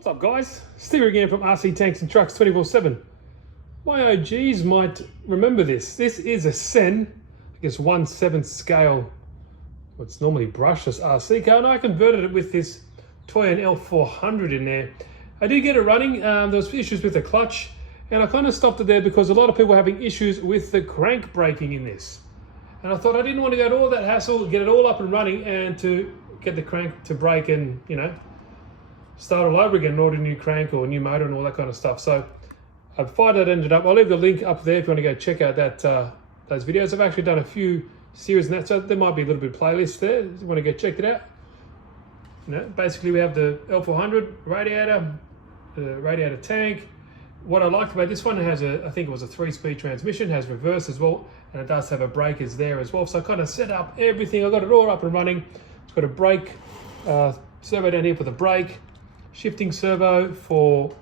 What's up guys? Steve again from RC Tanks and Trucks 24/7. My OGs might remember this. This is a Sen, I guess 1/7 scale, what's normally brushless RC car, and I converted it with this Toyon L400 in there. I did get it running. There was issues with the clutch, and I kind of stopped it there because a lot of people were having issues with the crank braking in this. And I thought I didn't want to go to all that hassle, get it all up and running, and to get the crank to brake and, you know, start all over again and order a new crank or a new motor and all that kind of stuff. So I fired that ended up. I'll leave the link up there if you want to go check out that those videos. I've actually done a few series in that, so there might be a little bit of playlist there if you want to go check it out. You know, basically we have the L400 radiator, the radiator tank. What I liked about this one, it has I think it was a 3-speed transmission, has reverse as well, and it does have a breakers there as well. So I kind of set up everything. I got it all up and running. It's got a brake servo down here for the brake, shifting servo for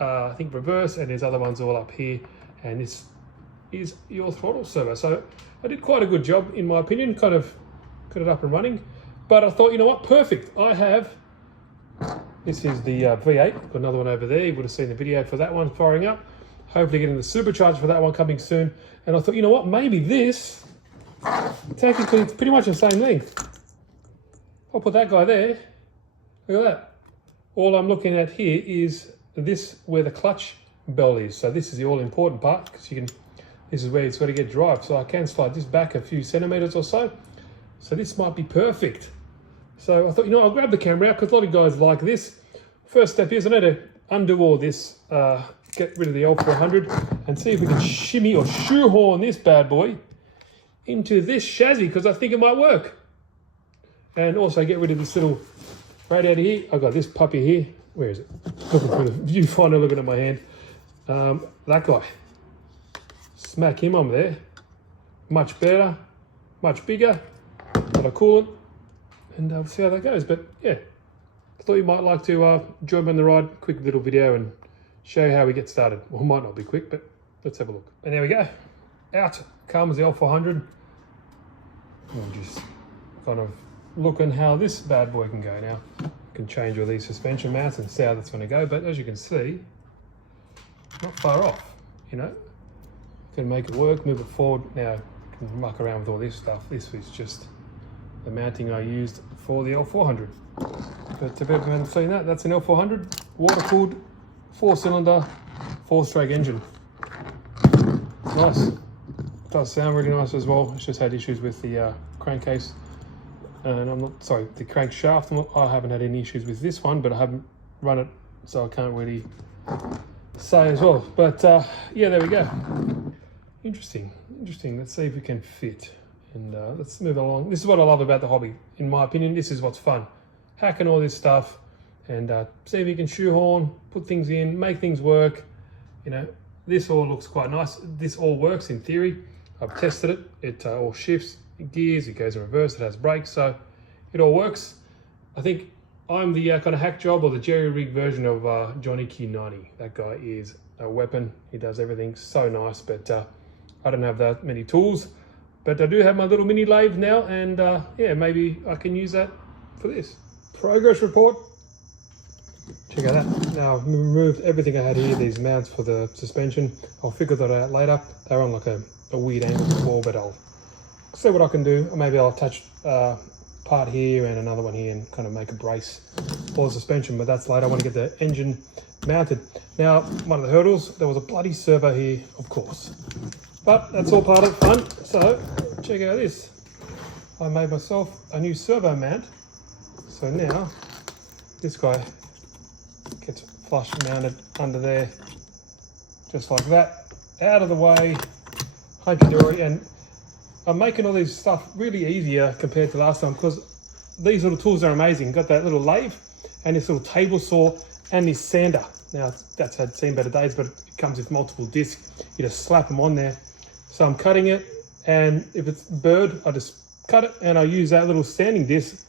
I think reverse, and there's other ones all up here, and this is your throttle servo. So I did quite a good job in my opinion, kind of got it up and running. But I thought, you know what, perfect. I have, this is the V8, got another one over there. You would have seen the video for that one firing up. Hopefully getting the supercharger for that one coming soon. And I thought, you know what, maybe this, technically it's pretty much the same length. I'll put that guy there, look at that. All I'm looking at here is this, where the clutch bell is. So this is the all important part, because you can, this is where it's got to get drive. So I can slide this back a few centimeters or so. So this might be perfect. So I thought, you know, I'll grab the camera out because a lot of guys like this. First step is I need to undo all this, get rid of the L400 and see if we can shimmy or shoehorn this bad boy into this chassis, because I think it might work. And also get rid of this little radiator here. I've got this puppy here. Where is it? Looking for the viewfinder, looking at my hand. That guy. Smack him on there. Much better, much bigger. Got a coolant. And we'll see how that goes. But yeah, I thought you might like to join me on the ride. Quick little video and show you how we get started. Well, it might not be quick, but let's have a look. And there we go. Out comes the L400. And just kind of looking how this bad boy can go now. Can change all these suspension mounts and see how that's going to go, but as you can see, not far off, you know. Can make it work, move it forward. Now you can muck around with all this stuff. This was just the mounting I used for the L400. But to be able to see that, that's an L400 water-cooled 4-cylinder 4-stroke engine. Nice. It does sound really nice as well. It's just had issues with the crankcase. And I'm not, sorry, the crankshaft. I haven't had any issues with this one, but I haven't run it, so I can't really say as well. But yeah, there we go. Interesting. Let's see if we can fit. And let's move along. This is what I love about the hobby. In my opinion, this is what's fun. Hacking all this stuff and see if you can shoehorn, put things in, make things work. You know, this all looks quite nice. This all works in theory. I've tested it. It all shifts. Gears, it goes in reverse, it has brakes, so it all works. I think I'm the kind of hack job or the jerry rig version of Johnny Q90. That guy is a weapon. He does everything so nice, but I don't have that many tools. But I do have my little mini lathe now, and yeah, maybe I can use that for this. Progress report. Check out that. Now I've removed everything I had here, these mounts for the suspension. I'll figure that out later. They're on like a weird angle before, but I'll see what I can do. Or maybe I'll attach part here and another one here and kind of make a brace for the suspension, but that's later. I want to get the engine mounted. Now, one of the hurdles, there was a bloody servo here, of course, but that's all part of the fun. So check out this. I made myself a new servo mount. So now this guy gets flush mounted under there, just like that, out of the way, hunky-dory. And I'm making all this stuff really easier compared to last time, because these little tools are amazing. Got that little lathe and this little table saw and this sander. Now that's had seen better days, but it comes with multiple discs. You just slap them on there. So I'm cutting it, and if it's bird, I just cut it and I use that little sanding disc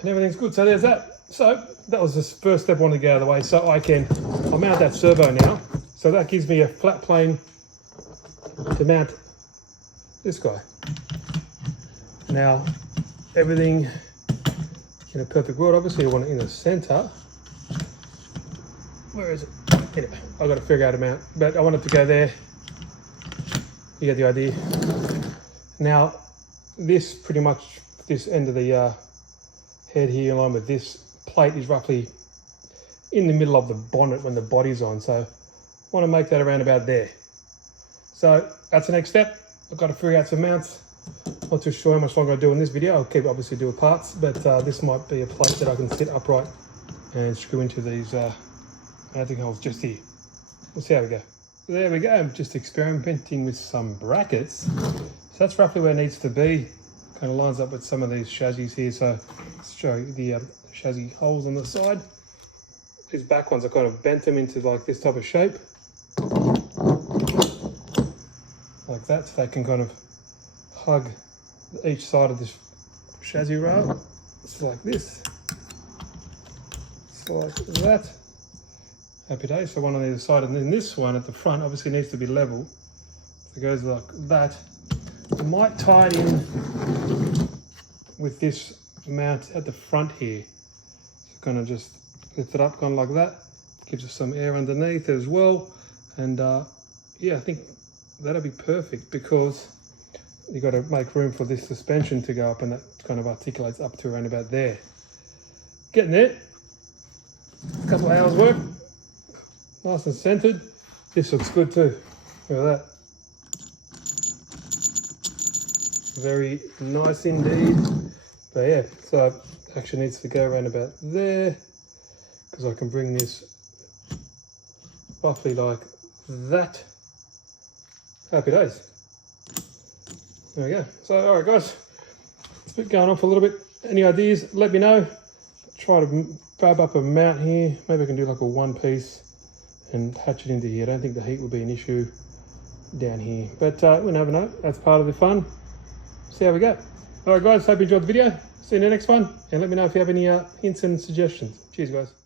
and everything's good. So there's that. So that was the first step I wanted to get out of the way, so I'll mount that servo now. So that gives me a flat plane to mount this guy. Now, everything in a perfect world, obviously you want it in the center. Where is it? Anyway, I've got to figure out a mount, but I want it to go there. You get the idea. Now, this pretty much, this end of the head here along with this plate is roughly in the middle of the bonnet when the body's on, so I want to make that around about there. So that's the next step. I've got to figure out some mounts. Not too sure how much longer I do in this video. I'll keep obviously doing parts, but this might be a plate that I can sit upright and screw into these mounting holes just here. We'll see how we go. There we go. I'm just experimenting with some brackets. So that's roughly where it needs to be. Kind of lines up with some of these chassis here. So let's show you the chassis holes on the side. These back ones, I kind of bent them into like this type of shape. Like that, so they can kind of hug each side of this chassis rail. It's like this. It's like that. Happy days. So one on either side, and then this one at the front obviously needs to be level. So it goes like that. I might tie it in with this mount at the front here. So kind of just lift it up kind of like that. Gives us some air underneath as well. And yeah, I think that'll be perfect because you've got to make room for this suspension to go up, and that kind of articulates up to around about there. Getting there. A couple of hours work. Nice and centered. This looks good too. Look at that. Very nice indeed. But yeah, so it actually needs to go around about there because I can bring this roughly like that. Happy days. There we go. So, all right, guys, it's been going on for a little bit. Any ideas? Let me know. Try to fab up a mount here. Maybe I can do like a one piece and hatch it into here. I don't think the heat will be an issue down here, but we'll never know. That's part of the fun. See how we go. All right, guys, hope you enjoyed the video. See you in the next one, and let me know if you have any hints and suggestions. Cheers, guys.